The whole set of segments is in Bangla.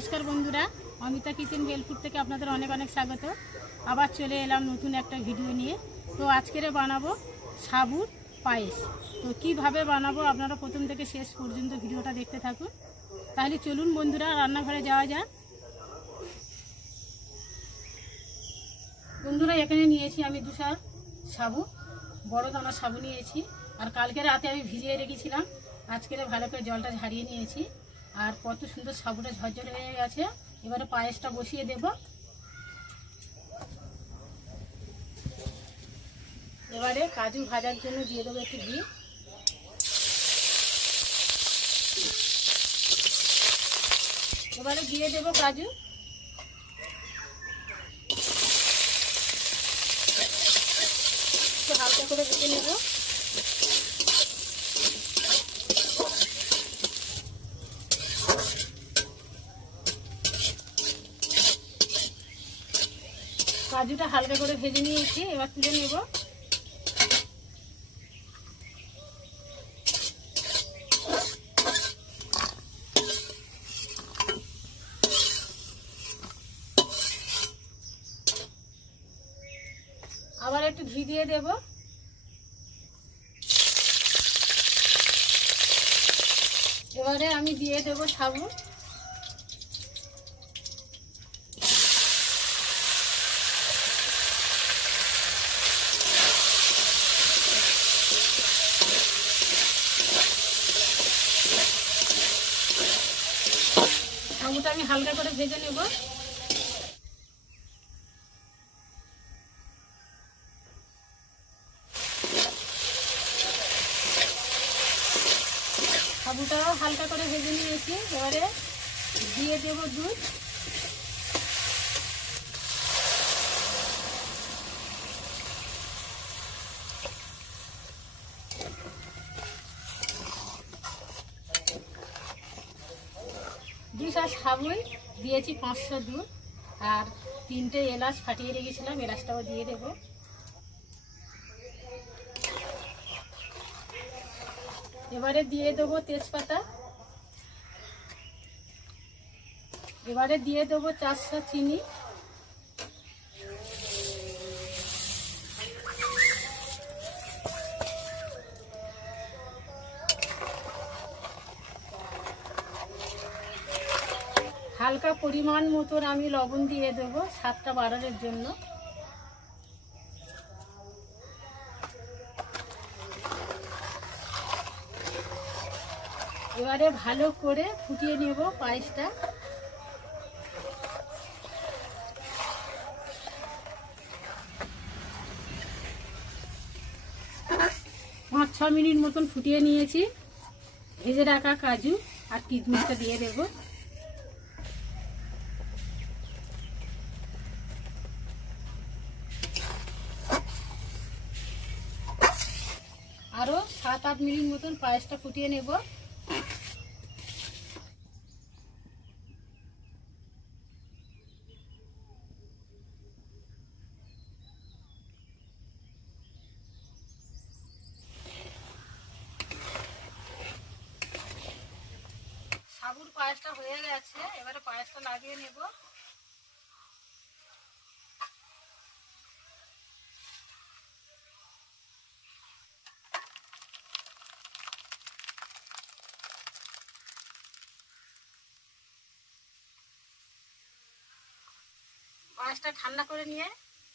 नमस्कार बंधुरा अमिता किचेन बेलपुर থেকে আপনাদের অনেক অনেক স্বাগত। আবার চলে এলাম নতুন একটা ভিডিও নিয়ে। তো আজকে বানাবো সাবুর পায়েস। তো কিভাবে বানাবো আপনারা প্রথম থেকে শেষ পর্যন্ত ভিডিওটা দেখতে থাকুন। তাহলে চলুন বন্ধুরা রান্নাঘরে যাওয়া যাক। বন্ধুরা এখানে নিয়েছি আমি দুশা সাবু, বড় দানা সাবু নিয়েছি। আর কালকে রাতে আমি ভিজিয়ে রেখেছিলাম, আজকে ভালো করে জলটা ঝারিয়ে নিয়েছি। আর কত সুন্দর সাবুটা ঝরঝরে হয়ে গেছে। এবারে পায়েসটা বসিয়ে দেব। এবারে কাজু ভাজার জন্য দিয়ে দেবো একটু ঘি। এবারে দিয়ে দেব কাজু। একটু হালকা করে ভেজে নেব। কাজুটা হালকা করে ভেজে নিয়েছি, এবার তুলে নেব। আবার একটু ঘি দিয়ে দেব। এবারে আমি দিয়ে দেব সাবু। সাবুটা আমি হালকা করে ভেজে নেব। সাবুটাও হালকা করে ভেজে নিয়েছি। এবারে দিয়ে দেব দুধ। দুশা সাবুই দিয়েছি 500 দুধ, আর 3টে এলাচ ফাটিয়ে রেখেছিলাম, এলাচটাও দিয়ে দেব। এবারে দিয়ে দেবো তেজপাতা। এবারে দিয়ে দেবো 400 চিনি। হালকা পরিমাণ মতন আমি লবণ দিয়ে দেবো স্বাদটা বাড়ানোর জন্য। এবারে ভালো করে ফুটিয়ে নেব পায়েসটা। 5-6 মিনিট মতন ফুটিয়ে নিয়েছি। ভেজে রাখা কাজু আর কিশমিশটা দিয়ে দেব। আরো 7-8 মিনিট মতন পায়েসটা ফুটিয়ে নেব। সাবুর পায়েসটা হয়ে গেছে, এবারে পায়েসটা লাগিয়ে নেব। পায়েসটা ঠান্ডা করে নিয়ে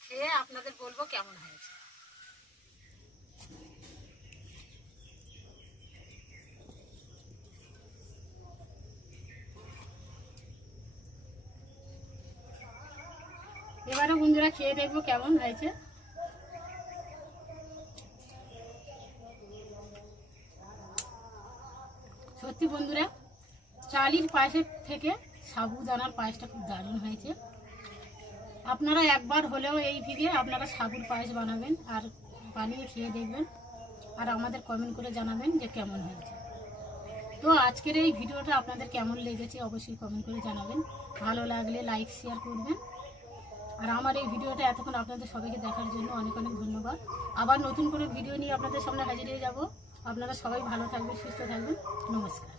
খেয়ে আপনাদের বলবো কেমন হয়েছে। এবারে বন্ধুরা খেয়ে দেখবো কেমন হয়েছে। সত্যি বন্ধুরা চালের পায়েসের থেকে সাবুদানার পায়েসটা খুব দারুণ হয়েছে। আপনারা একবার হলেও এই ভিডিও আপনারা সাবুর পায়েস বানাবেন আর বানিয়ে খেয়ে দেখবেন, আর আমাদের কমেন্ট করে জানাবেন যে কেমন হয়েছে। তো আজকের এই ভিডিওটা আপনাদের কেমন লেগেছে অবশ্যই কমেন্ট করে জানাবেন। ভালো লাগলে লাইক শেয়ার করবেন। আর আমার এই ভিডিওটা এতক্ষণ আপনাদের সবাইকে দেখার জন্য অনেক অনেক ধন্যবাদ। আবার নতুন করে ভিডিও নিয়ে আপনাদের সামনে হাজির হয়ে যাব। আপনারা সবাই ভালো থাকবেন, সুস্থ থাকবেন। নমস্কার।